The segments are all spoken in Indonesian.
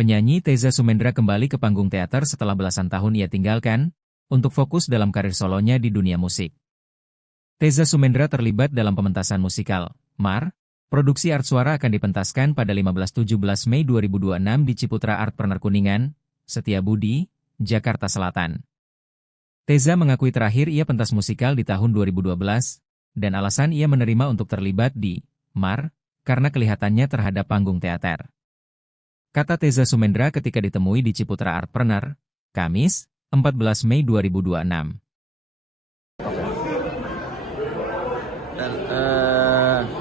Penyanyi Teza Sumendra kembali ke panggung teater setelah belasan tahun ia tinggalkan, untuk fokus dalam karir solonya di dunia musik. Teza Sumendra terlibat dalam pementasan musikal, Mar. Produksi Art Suara akan dipentaskan pada 15-17 Mei 2026 di Ciputra Artpreneur Kuningan, Setiabudi, Jakarta Selatan. Teza mengakui terakhir ia pentas musikal di tahun 2012, dan alasan ia menerima untuk terlibat di Mar, karena kelihatannya terhadap panggung teater. Kata Teza Sumendra ketika ditemui di Ciputra Artpreneur, Kamis, 14 Mei 2026.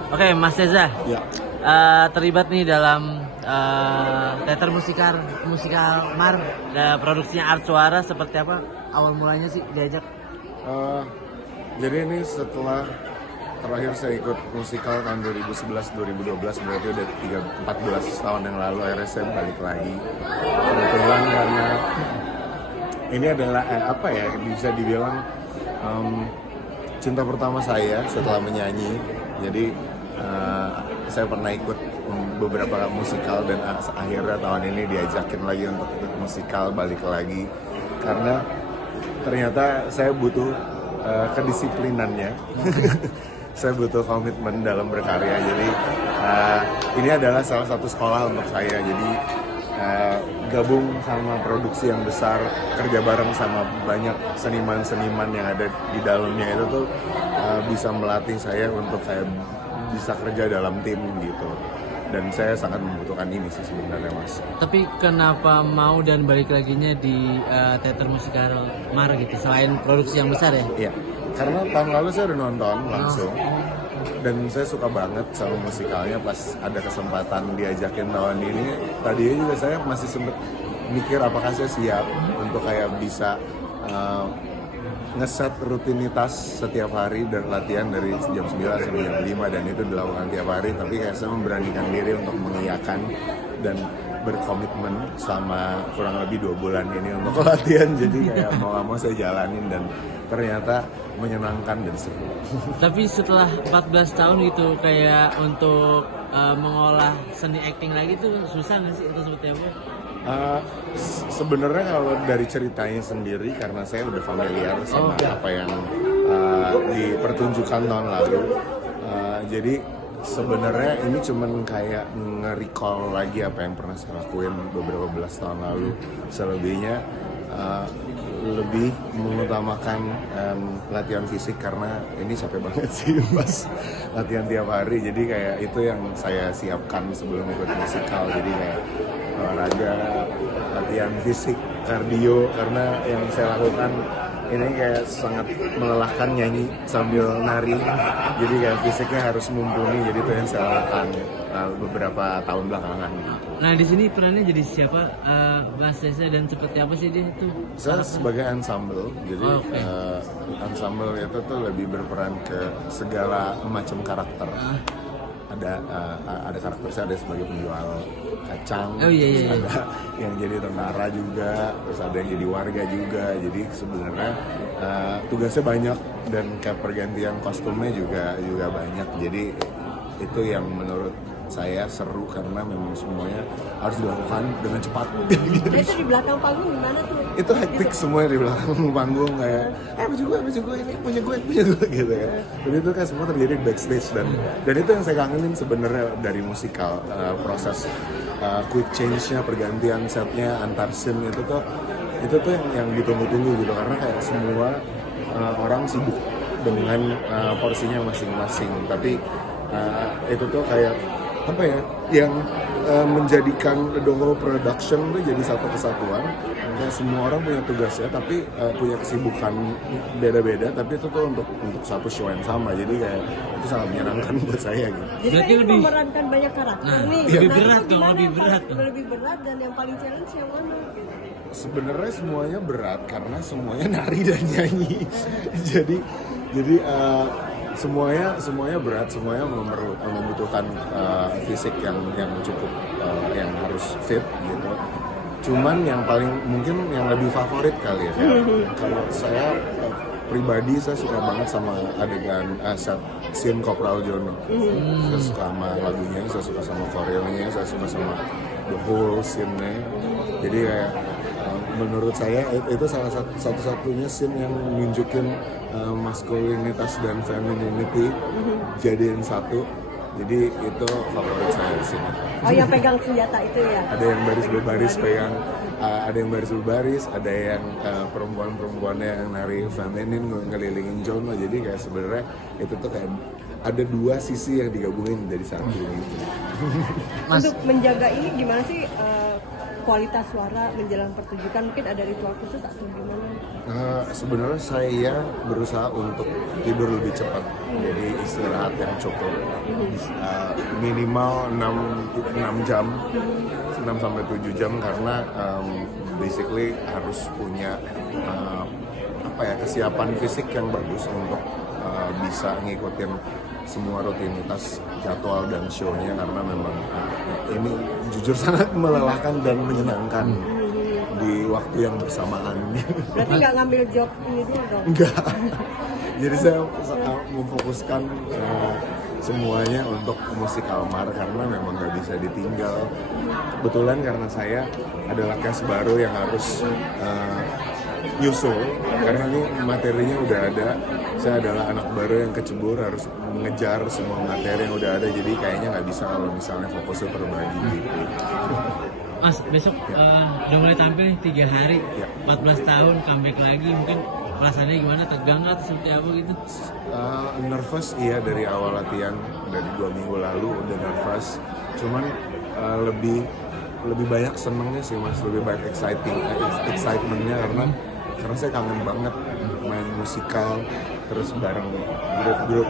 Oke, Mas Teza, Ya. terlibat nih dalam teater musikal Mar, produksinya Art Suara. Seperti apa awal mulanya sih diajak? Jadi ini setelah terakhir saya ikut musikal tahun 2011-2012, berarti udah 14 tahun yang lalu. Akhirnya saya balik lagi kebetulan karena ini adalah bisa dibilang cinta pertama saya setelah menyanyi. Jadi saya pernah ikut beberapa musikal dan akhirnya tahun ini diajakin lagi untuk ikut musikal, balik lagi karena ternyata saya butuh kedisiplinannya. Saya butuh komitmen dalam berkarya. Jadi ini adalah salah satu sekolah untuk saya. Jadi gabung sama produksi yang besar, kerja bareng sama banyak seniman-seniman yang ada di dalamnya itu tuh bisa melatih saya untuk saya bisa kerja dalam tim gitu. Dan saya sangat membutuhkan ini sih sebenarnya, Mas. Tapi kenapa mau dan balik laginya di teater musikal Mar gitu, selain produksi yang besar ya? Iya, karena tahun lalu saya udah nonton langsung. Dan saya suka banget sama musikalnya. Pas ada kesempatan diajakin tahun ini, tadinya juga saya masih sempet mikir apakah saya siap untuk kayak bisa ngeset rutinitas setiap hari dan latihan dari jam 9 sampai jam 5 dan itu dilakukan tiap hari. Tapi kayak saya memberanikan diri untuk mengiyakan dan berkomitmen selama kurang lebih 2 bulan ini untuk latihan. Jadi kayak mau gak mau saya jalanin dan ternyata menyenangkan dan seru. Tapi setelah 14 tahun gitu, kayak untuk mengolah seni acting lagi tuh susah nggak sih itu seperti apa? Sebenarnya kalau dari ceritanya sendiri, karena saya udah familiar sama apa yang dipertunjukkan tahun lalu, jadi sebenarnya ini cuman kayak nge-recall lagi apa yang pernah saya lakuin beberapa belas tahun lalu. Selebihnya lebih mengutamakan latihan fisik karena ini capek banget sih pas latihan tiap hari. Jadi kayak itu yang saya siapkan sebelum ikut musikal. Jadi kayak olahraga, latihan fisik, kardio, karena yang saya lakukan ini kayak sangat melelahkan nyanyi sambil nari. Jadi kayak fisiknya harus mumpuni. Jadi itu yang saya lakukan beberapa tahun belakangan gitu. Nah di sini perannya jadi siapa, Mas Teza, dan seperti apa sih dia itu? Saya sebagai ensemble, jadi ensemble itu tuh lebih berperan ke segala macam karakter. Ada karakter saya ada sebagai penjual kacang, terus ada yang jadi tentara juga, terus ada yang jadi warga juga. Jadi sebenarnya tugasnya banyak dan kayak pergantian kostumnya juga banyak. Jadi itu yang menurut saya seru karena memang semuanya harus dilakukan dengan cepat. Itu di belakang panggung gimana tuh? Itu hektik semua di belakang panggung, kayak baju gue ini punya gue gitu ya. Dan itu kan semua terjadi backstage dan itu yang saya kangenin sebenarnya dari musikal, proses quick change-nya, pergantian setnya antar scene itu tuh yang ditunggu-tunggu gitu, karena kayak semua orang sibuk dengan porsinya masing-masing. Tapi itu tuh kayak apa ya, yang menjadikan The Whole Production itu jadi satu kesatuan. Kayak semua orang punya tugasnya, tapi punya kesibukan beda-beda, tapi itu tuh untuk satu show yang sama. Jadi kayak itu sangat menyenangkan buat saya gitu. Jadi Berarti ini memerankan banyak karakter nih. lebih Nah, berat itu dong, gimana lebih yang berat paling- lebih berat dan yang paling challenge yang mana? Sebenarnya semuanya berat karena semuanya nari dan nyanyi. jadi semuanya berat, semuanya membutuhkan fisik yang cukup, yang harus fit gitu. Cuman yang paling mungkin yang lebih favorit kali ya. Kalau saya pribadi, saya suka banget sama adegan scene Kopral Jono. Saya suka sama lagunya, saya suka sama koreonya, saya suka sama the whole scene-nya. Jadi kayak menurut saya itu salah satu-satunya scene yang nunjukin maskulinitas dan femininity jadiin satu. Jadi itu favorit saya di sini. Oh, yang pegang senjata itu ya? Ada yang baris berbaris pegang, ada yang baris berbaris, ada yang perempuan-perempuannya yang nari feminin ngelilingin John. Jadi kayak sebenarnya itu tuh kayak ada dua sisi yang digabungin jadi satu gitu. Mas, Untuk menjaga ini gimana sih kualitas suara menjelang pertunjukan? Mungkin ada ritual khusus atau gimana? Sebenarnya saya berusaha untuk tidur lebih cepat, jadi istirahat yang cukup, minimal 6 jam, 6 sampai 7 jam karena basically harus punya kesiapan fisik yang bagus untuk bisa ngikutin semua rutinitas jadwal dan show-nya karena memang ini jujur sangat melelahkan dan menyenangkan di waktu yang bersamaan. Berarti nggak ngambil job ini dulu dong? Enggak. Jadi saya memfokuskan semuanya untuk musikal Mar karena memang nggak bisa ditinggal. Kebetulan karena saya adalah cast baru yang harus nyusul karena ini materinya udah ada. Saya adalah anak baru yang kecebur harus mengejar semua materi yang udah ada, jadi kayaknya nggak bisa kalau misalnya fokusnya terbagi gitu. Mas, besok udah mulai tampil nih 3 hari, 14 tahun comeback lagi, mungkin perasaannya gimana? Tegang atau seperti apa gitu? Nervous iya, dari awal latihan, dari 2 minggu lalu udah nervous, cuman lebih banyak senengnya sih Mas, lebih banyak excitementnya karena saya kangen banget main musikal terus bareng grup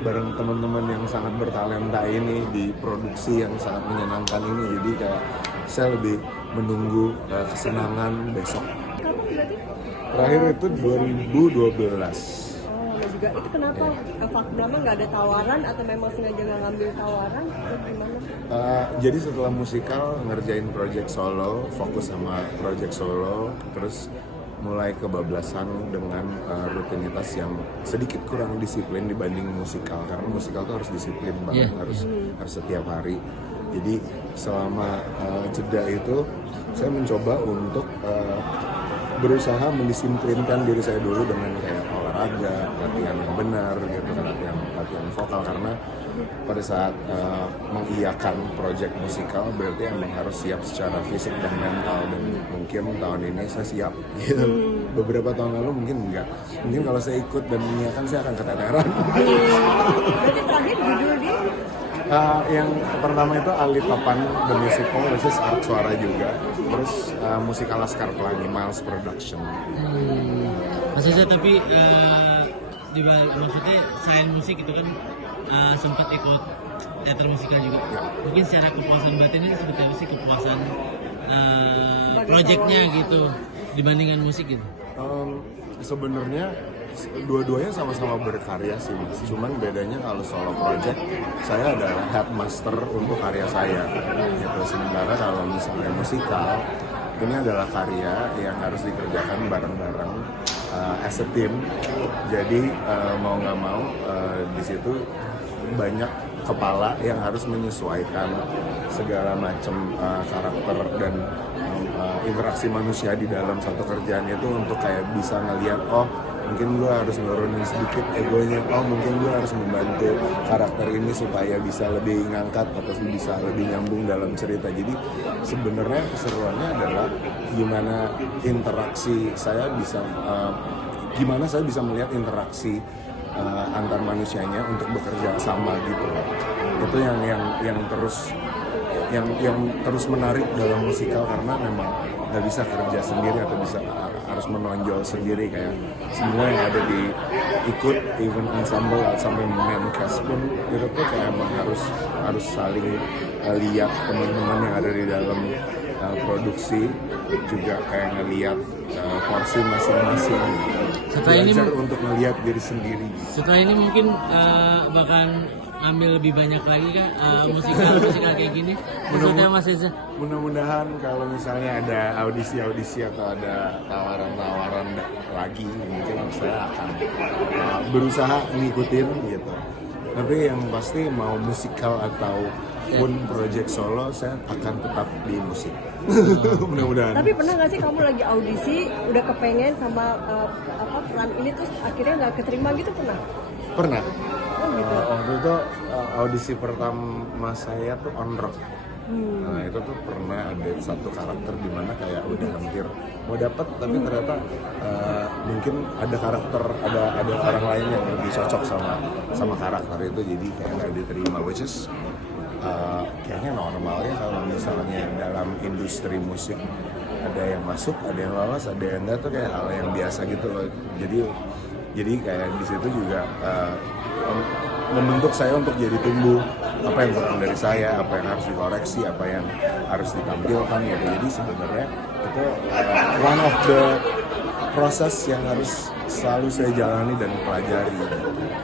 bareng teman-teman yang sangat bertalenta ini di produksi yang sangat menyenangkan ini, jadi kayak saya lebih menunggu kesenangan besok. Kapan berarti? Terakhir itu 2012. Oh, juga itu kenapa? Vakum lama nggak ada tawaran atau memang sengaja nggak ngambil tawaran atau gimana? Jadi setelah musikal ngerjain project solo, fokus sama project solo, terus mulai kebablasan dengan rutinitas yang sedikit kurang disiplin dibanding musikal karena musikal tuh harus disiplin banget, harus setiap hari. Jadi selama jeda itu saya mencoba untuk berusaha mendisiplinkan diri saya dulu dengan kayak olahraga, latihan yang benar gitu, latihan vokal karena pada saat mengiyakan project musikal berarti emang harus siap secara fisik dan mental, dan mungkin tahun ini saya siap gitu. Beberapa tahun lalu mungkin enggak, mungkin kalau saya ikut dan mengiyakan saya akan keteteran. Berarti terakhir judul dia? Yang pertama itu Ali Papan The Musical, versus art suara juga, terus musikal Laskar Pelangi Miles Production. Mas Reza, tapi maksudnya selain musik itu kan sempat ikut teater musikal juga. Mungkin secara kepuasan batinnya seperti apa sih kepuasan projectnya gitu dibandingkan musik gitu? Sebenarnya dua-duanya sama-sama berkarya sih Mas. Cuman bedanya kalau solo project saya adalah headmaster untuk karya saya gitu. Sementara kalau misalnya musikal ini adalah karya yang harus dikerjakan bareng-bareng as a team. Jadi mau nggak mau di situ banyak kepala yang harus menyesuaikan segala macam karakter dan interaksi manusia di dalam satu kerjaan itu untuk kayak bisa ngelihat mungkin gue harus nurunin sedikit egonya, mungkin gue harus membantu karakter ini supaya bisa lebih ngangkat atau bisa lebih nyambung dalam cerita. Jadi sebenarnya keseruannya adalah gimana interaksi saya bisa gimana saya bisa melihat interaksi antar manusianya untuk bekerja sama gitu. Itu yang terus menarik dalam musikal karena memang nggak bisa kerja sendiri atau harus menonjol sendiri, kayak semua yang ada di ikut, even ensemble sampai main cast pun itu tuh kayak emang harus saling lihat teman-teman yang ada di dalam produksi, juga kayak ngelihat porsi masing-masing, belajar untuk melihat diri sendiri. Setelah ini mungkin bahkan ambil lebih banyak lagi kan musikal kayak gini. Maksudnya Mas Reza? Mudah-mudahan kalau misalnya ada audisi atau ada tawaran lagi, mungkin saya akan berusaha ngikutin gitu. Tapi yang pasti mau musikal atau apapun project solo saya akan tetap di musik. Mudah-mudahan. Tapi pernah nggak sih kamu lagi audisi udah kepengen sama peran ini terus akhirnya nggak keterima gitu, pernah? Pernah. Oh gitu. Waktu itu audisi pertama saya tuh On Rock. Nah itu tuh pernah ada satu karakter di mana kayak udah hampir mau dapet, tapi ternyata mungkin ada karakter, ada orang lain yang lebih cocok sama karakter itu, jadi kayak nggak diterima, which is kayaknya normalnya kalau misalnya dalam industri musik ada yang masuk, ada yang lolos, ada yang enggak, tuh kayak hal yang biasa gitu loh. Jadi kayak di situ juga membentuk saya untuk jadi tumbuh, apa yang kurang dari saya, apa yang harus dikoreksi, apa yang harus ditampilkan gitu. Jadi sebenarnya itu one of the proses yang harus selalu saya jalani dan pelajari.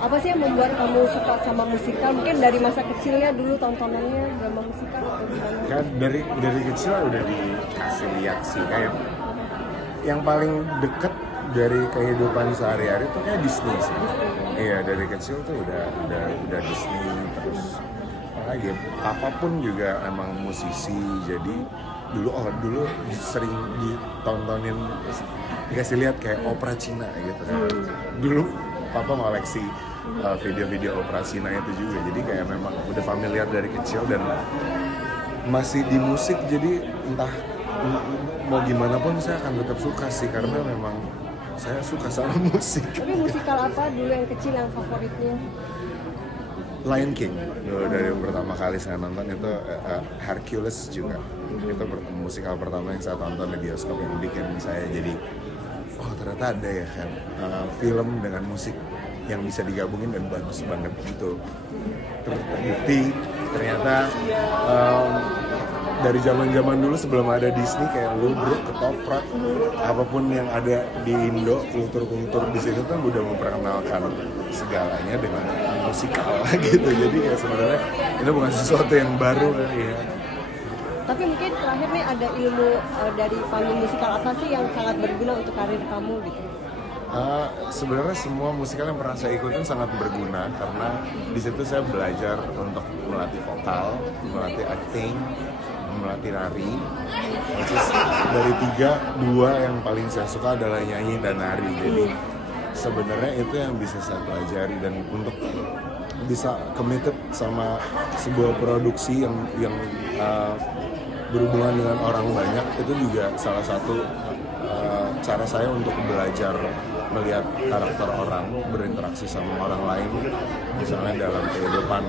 Apa sih yang membuat kamu suka sama musikal? Mungkin dari masa kecilnya dulu tontonannya drama musikal atau gimana? Kan dari kecil udah dikasih lihat sih, kayak yang paling deket dari kehidupan sehari-hari tuh kayak Disney sih. Iya, dari kecil tuh udah Disney, terus lagi apapun juga emang musisi. Jadi dulu sering ditontonin, dikasih lihat kayak opera Cina gitu kan. Dulu papa ngoleksi video-video opera Cina itu juga, jadi kayak memang udah familiar dari kecil dan masih di musik. Jadi entah mau gimana pun saya akan tetap suka sih, karena memang saya suka sama musik. Tapi musikal apa dulu yang kecil yang favoritnya? Lion King dulu dari pertama kali saya nonton itu, Hercules juga. Itu musikal pertama yang saya tonton di bioskop yang bikin saya jadi, oh ternyata ada ya kan film dengan musik yang bisa digabungin dan bagus banget gitu. Terus terbukti ternyata dari zaman dulu sebelum ada Disney kayak Ludruk, Ketoprak, apapun yang ada di Indo, kultur di situ kan udah memperkenalkan segalanya dengan musikal gitu. Jadi ya sebenarnya itu bukan sesuatu yang baru kan ya. Tapi mungkin terakhir nih, ada ilmu dari panggung musikal apa sih yang sangat berguna untuk karir kamu gitu? Sebenarnya semua musikal yang pernah saya ikutin sangat berguna, karena di situ saya belajar untuk melatih vokal, melatih acting, melatih nari. Dari 2 yang paling saya suka adalah nyanyi dan nari. Jadi sebenarnya itu yang bisa saya pelajari, dan untuk bisa committed sama sebuah produksi yang berhubungan dengan orang banyak, itu juga salah satu cara saya untuk belajar melihat karakter orang, berinteraksi sama orang lain, misalnya dalam kehidupan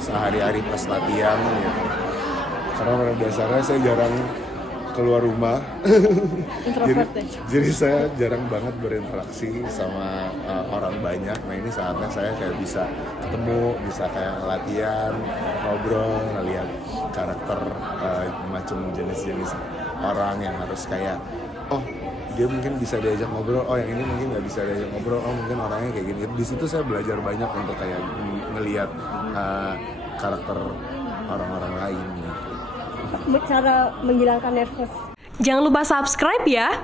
sehari-hari pas latihan gitu. Karena pada dasarnya saya jarang keluar rumah, jadi saya jarang banget berinteraksi sama orang banyak. Nah ini saatnya saya kayak bisa ketemu, bisa kayak latihan, ngobrol, ngeliat karakter macam jenis-jenis orang yang harus kayak, oh dia mungkin bisa diajak ngobrol, oh yang ini mungkin nggak bisa diajak ngobrol, oh mungkin orangnya kayak gini. Di situ saya belajar banyak untuk kayak ngeliat karakter orang-orang lain gitu. Cara menghilangkan nervous. Jangan lupa subscribe ya.